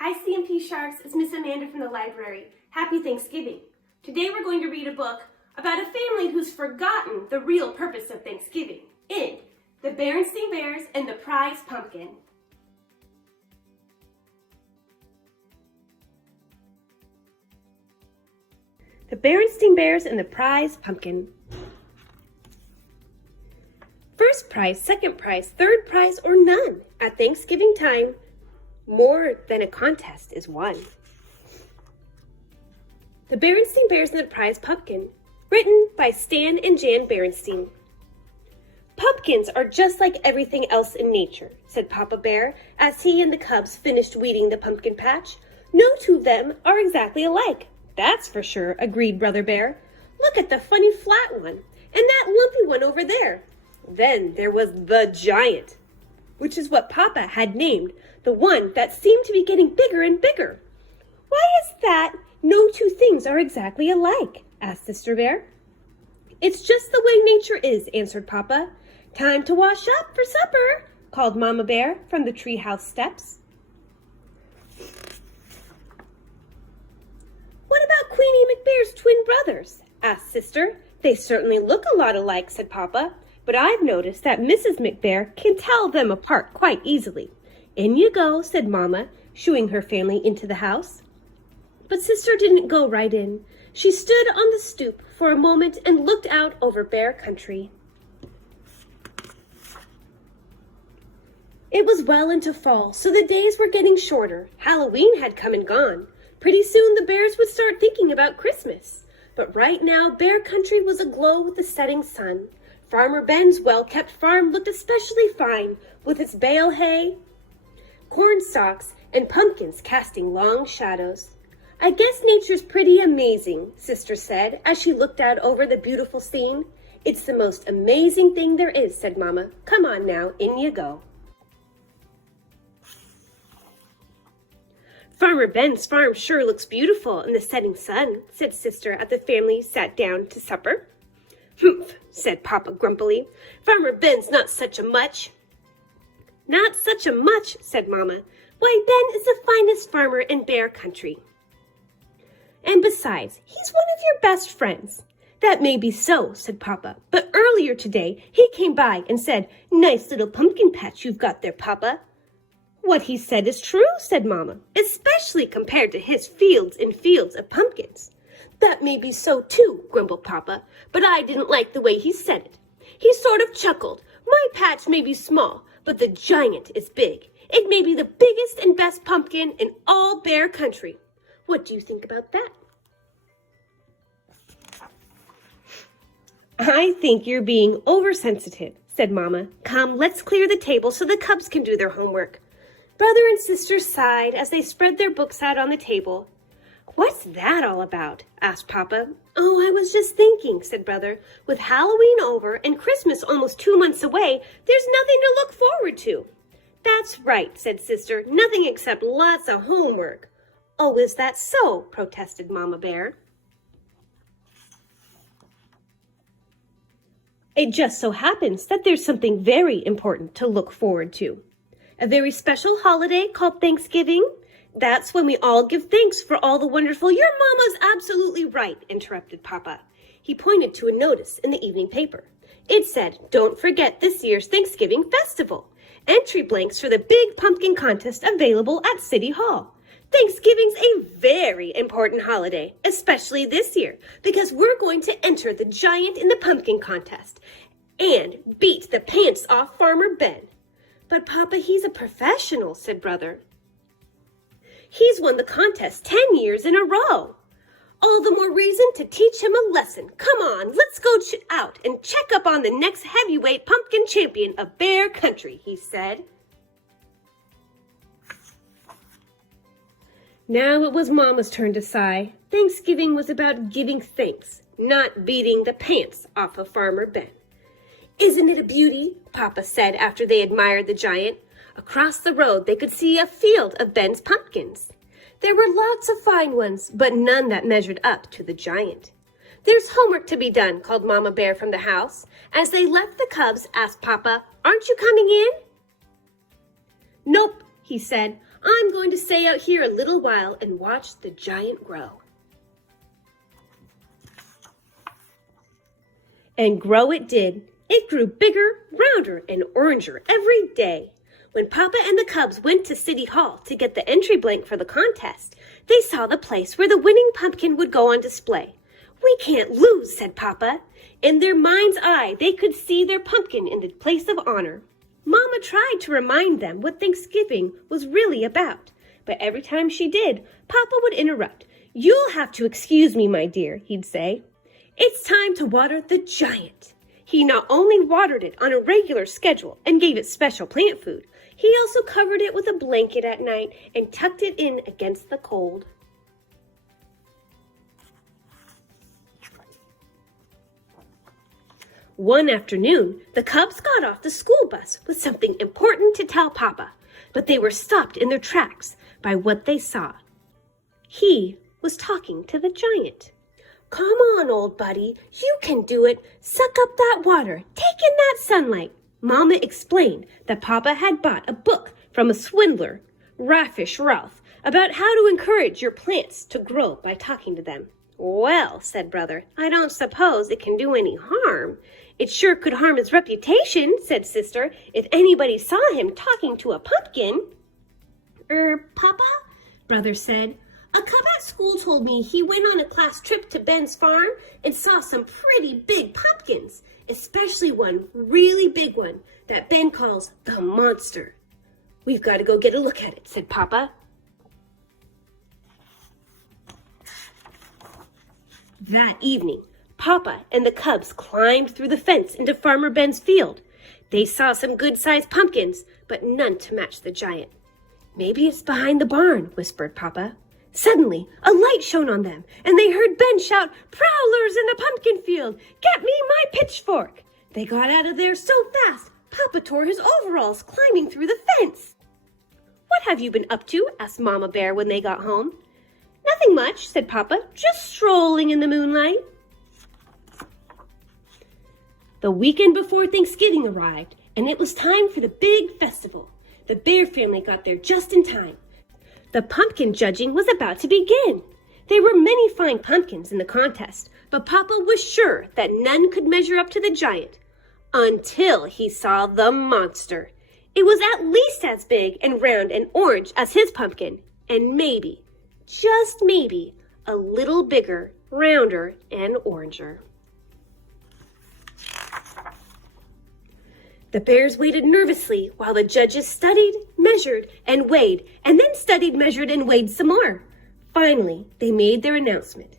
Hi CMP Sharks, it's Miss Amanda from the library. Happy Thanksgiving. Today we're going to read a book about a family who's forgotten the real purpose of Thanksgiving in The Berenstain Bears and the Prize Pumpkin. The Berenstain Bears and the Prize Pumpkin. First prize, second prize, third prize, or none. At Thanksgiving time, more than a contest is won. The Berenstain Bears and the Prize Pumpkin, written by Stan and Jan Berenstain. Pumpkins are just like everything else in nature, said Papa Bear as he and the cubs finished weeding the pumpkin patch. No two of them are exactly alike. That's for sure, agreed Brother Bear. Look at the funny flat one, and that lumpy one over there. Then there was the giant, which is what Papa had named the one that seemed to be getting bigger and bigger. Why is that no two things are exactly alike? Asked Sister Bear. It's just the way nature is, answered Papa. Time to wash up for supper, called Mama Bear from the treehouse steps. What about Queenie McBear's twin brothers? Asked Sister. They certainly look a lot alike, said Papa, but I've noticed that Mrs. McBear can tell them apart quite easily. In you go, said Mama, shooing her family into the house. But Sister didn't go right in. She stood on the stoop for a moment and looked out over Bear Country. It was well into fall, so the days were getting shorter. Halloween had come and gone. Pretty soon the Bears would start thinking about Christmas. But right now, Bear Country was aglow with the setting sun. Farmer Ben's well-kept farm looked especially fine, with its bale hay, corn stalks, and pumpkins casting long shadows. I guess nature's pretty amazing, Sister said, as she looked out over the beautiful scene. It's the most amazing thing there is, said Mama. Come on now, in you go. Farmer Ben's farm sure looks beautiful in the setting sun, said Sister as the family sat down to supper. Humph, said Papa grumpily. Farmer Ben's not such a much. Not such a much, said Mama. Why, Ben is the finest farmer in Bear Country. And besides, he's one of your best friends. That may be so, said Papa, but earlier today he came by and said, Nice little pumpkin patch you've got there, Papa. What he said is true, said Mama, especially compared to his fields and fields of pumpkins. That may be so too, grumbled Papa, but I didn't like the way he said it. He sort of chuckled. My patch may be small, but the giant is big. It may be the biggest and best pumpkin in all Bear Country. What do you think about that? I think you're being oversensitive, said Mama. Come, let's clear the table so the cubs can do their homework. Brother and Sister sighed as they spread their books out on the table. What's that all about? Asked Papa. Oh, I was just thinking, said Brother. With Halloween over and Christmas almost 2 months away, there's nothing to look forward to. That's right, said Sister. Nothing except lots of homework. Oh, is that so? Protested Mama Bear. It just so happens that there's something very important to look forward to. A very special holiday called Thanksgiving. That's when we all give thanks for all the wonderful— Your Mama's absolutely right, interrupted Papa. He pointed to a notice in the evening paper. It said, Don't forget this year's Thanksgiving festival. Entry blanks for the big pumpkin contest available at City Hall. Thanksgiving's a very important holiday, especially this year, because we're going to enter the giant in the pumpkin contest and beat the pants off Farmer Ben. But Papa, he's a professional, said Brother. He's won the contest 10 years in a row. All the more reason to teach him a lesson. Come on, let's go out and check up on the next heavyweight pumpkin champion of Bear Country, he said. Now it was Mama's turn to sigh. Thanksgiving was about giving thanks, not beating the pants off of Farmer Ben. Isn't it a beauty? Papa said after they admired the giant. Across the road they could see a field of Ben's pumpkins. There were lots of fine ones, but none that measured up to the giant. There's homework to be done, called Mama Bear from the house. As they left the cubs, asked Papa, Aren't you coming in? Nope, he said. I'm going to stay out here a little while and watch the giant grow. And grow it did. It grew bigger, rounder, and oranger every day. When Papa and the Cubs went to City Hall to get the entry blank for the contest, they saw the place where the winning pumpkin would go on display. "We can't lose," said Papa. In their mind's eye, they could see their pumpkin in the place of honor. Mama tried to remind them what Thanksgiving was really about, but every time she did, Papa would interrupt. "You'll have to excuse me, my dear," he'd say. "It's time to water the giant." He not only watered it on a regular schedule and gave it special plant food, he also covered it with a blanket at night and tucked it in against the cold. One afternoon, the Cubs got off the school bus with something important to tell Papa, but they were stopped in their tracks by what they saw. He was talking to the giant. "Come on, old buddy, you can do it. Suck up that water, take in that sunlight." Mama explained that Papa had bought a book from a swindler, Raffish Ralph, about how to encourage your plants to grow by talking to them. "Well," said Brother, "I don't suppose it can do any harm." "It sure could harm his reputation," said Sister, "if anybody saw him talking to a pumpkin." Papa?" Brother said. "A cub at school told me he went on a class trip to Ben's farm and saw some pretty big pumpkins, especially one really big one that Ben calls the monster." "We've got to go get a look at it," said Papa. That evening, Papa and the Cubs climbed through the fence into Farmer Ben's field. They saw some good-sized pumpkins, but none to match the giant. "Maybe it's behind the barn," whispered Papa. Suddenly, a light shone on them, and they heard Ben shout, "Prowlers in the pumpkin field! Get me my pitchfork!" They got out of there so fast, Papa tore his overalls climbing through the fence. "What have you been up to?" asked Mama Bear when they got home. "Nothing much," said Papa, "just strolling in the moonlight." The weekend before Thanksgiving arrived, and it was time for the big festival. The Bear family got there just in time. The pumpkin judging was about to begin. There were many fine pumpkins in the contest, but Papa was sure that none could measure up to the giant until he saw the monster. It was at least as big and round and orange as his pumpkin, and maybe, just maybe, a little bigger, rounder, and oranger. The Bears waited nervously while the judges studied, measured, and weighed, and then studied, measured, and weighed some more. Finally, they made their announcement.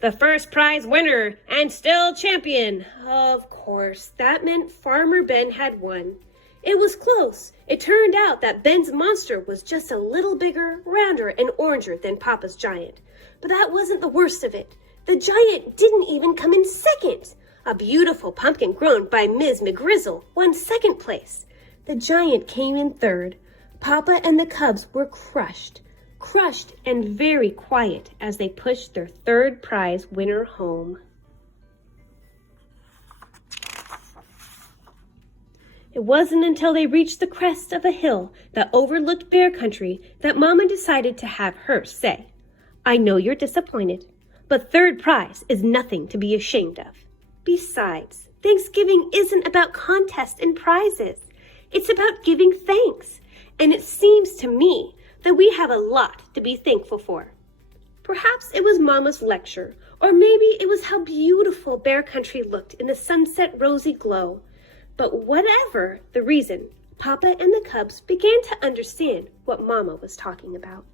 "The first prize winner and still champion." Of course, that meant Farmer Ben had won. It was close. It turned out that Ben's monster was just a little bigger, rounder, and oranger than Papa's giant. But that wasn't the worst of it. The giant didn't even come in second. A beautiful pumpkin grown by Ms. McGrizzle won second place. The giant came in third. Papa and the Cubs were crushed and very quiet as they pushed their third prize winner home. It wasn't until they reached the crest of a hill that overlooked bear country that Mama decided to have her say, "I know you're disappointed, but third prize is nothing to be ashamed of. Besides, Thanksgiving isn't about contests and prizes. It's about giving thanks. And it seems to me that we have a lot to be thankful for." Perhaps it was Mama's lecture, or maybe it was how beautiful bear country looked in the sunset rosy glow. But whatever the reason, Papa and the Cubs began to understand what Mama was talking about.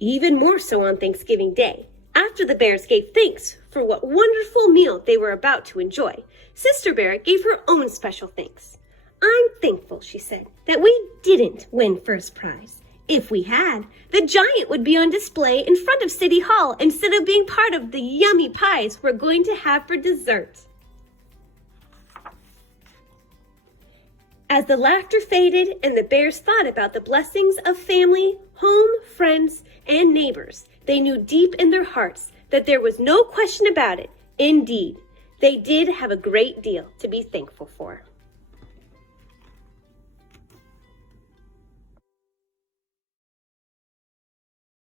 Even more so on Thanksgiving Day. After the Bears gave thanks for what wonderful meal they were about to enjoy, Sister Bear gave her own special thanks. "I'm thankful," she said, "that we didn't win first prize. If we had, the giant would be on display in front of City Hall instead of being part of the yummy pies we're going to have for dessert." As the laughter faded and the Bears thought about the blessings of family, home, friends, and neighbors, they knew deep in their hearts that there was no question about it. Indeed, they did have a great deal to be thankful for.